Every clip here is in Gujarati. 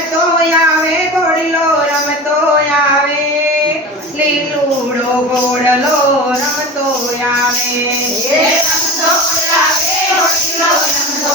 રમતો આવે ઘોડલો રમતો આવે. લીલુડો ઘોડલો રમતો આવે. રમતો આવે ઘોડલો રમતો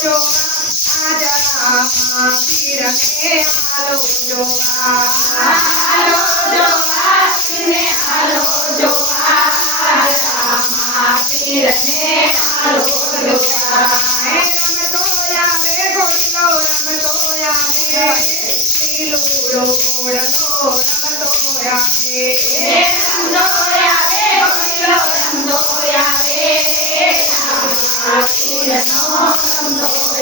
No.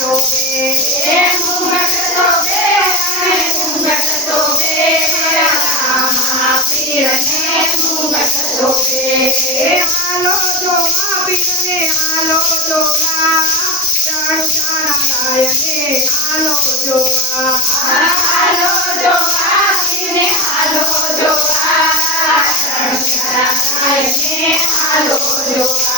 ચોબે એ મુંગટ તો બે અને મુંગટ બે રામા પીરને મુંગટ એ હાલો જોવા પીરને હાલો જોવા રણુ નારાયણે હાલો જોવા હાલો જોવા પીરને હાલો જોવા નારાયણને હાલો જોવા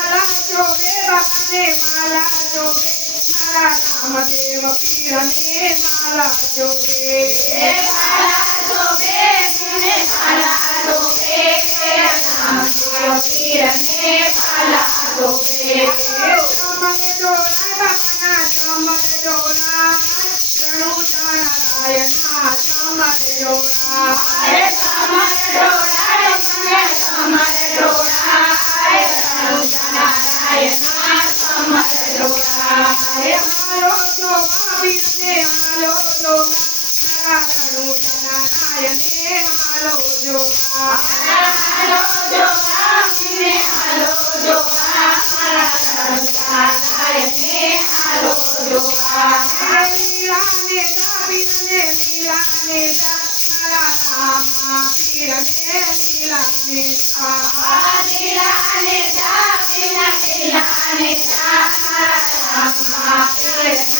માલા બાપાને માલા પીરને માલા ચોબે ભાલા જોબે હે ચમર ડોળા બાપાના ચમર ડોળા રણુ નારાયણના ચમર ડોળા જોવા Thank you.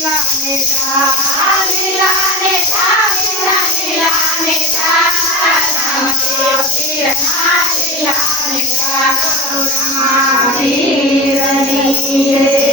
Lila Nita, Lila Nita, Lila Nita. Thank you.